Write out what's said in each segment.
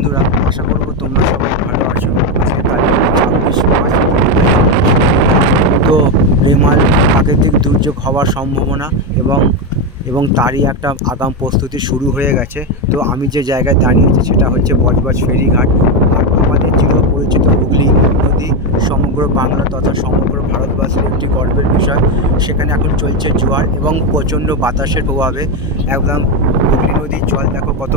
বন্ধুরা, আশা করব তোমরা সবাই ভালো আছো। আজকে তারিখ 26 মার্চ। তো রেমাল প্রাকৃতিক দুর্যোগ হওয়ার সম্ভাবনা এবং তারই একটা আগাম প্রস্তুতি শুরু হয়ে গেছে। তো আমি যে জায়গায় দাঁড়িয়েছি সেটা হচ্ছে বজবজ ফেরিঘাট। আর আমাদের চিরপরিচিত হুগলি নদী সমগ্র বাংলা তথা সমগ্র ভারতবর্ষের একটি গর্বের বিষয়। সেখানে এখন চলছে জোয়ার এবং প্রচণ্ড বাতাসের প্রভাবে একদম হুগলি নদীর জল দেখো কত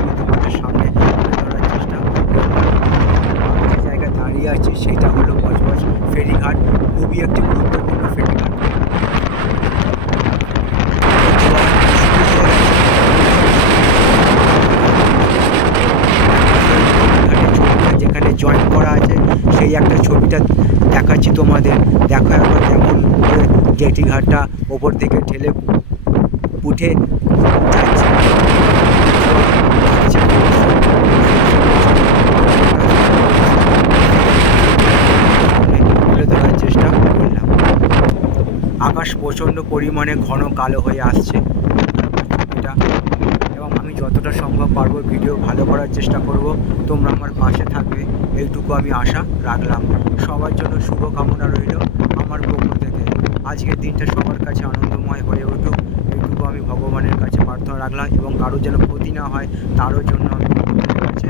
আমি তোমাদের সামনে তুলে ধরার চেষ্টা করব। আমি যে জায়গায় দাঁড়িয়ে আছি সেটা হলো বজবজ ফেরিঘাট, খুবই একটি গুরুত্বপূর্ণ ফেরিঘাট। যেখানে জয়েন করা আছে সেই একটা ছবিটা দেখাচ্ছি তোমাদের। দেখো একবার কেমন করে জেটি ঘাটটা ওপর থেকে ঠেলে উঠে যাচ্ছে। তুলে ধরার চেষ্টা করলাম। আকাশ প্রচণ্ড পরিমাণে ঘন কালো হয়ে আসছে এটা, এবং আমি যতটা সম্ভব পারবো ভিডিও ভালো করার চেষ্টা করব। তোমরা আমার পাশে থাকবে এইটুকু আমি আশা রাখলাম। সবার জন্য শুভকামনা রইল আমার পক্ষ থেকে। আজকের দিনটা সবার কাছে আনন্দময় হয়ে উঠুক এইটুকু আমি ভগবানের কাছে প্রার্থনা রাখলাম, এবং কারোর যেন ক্ষতি না হয় তারও জন্য আমি ভগবানের কাছে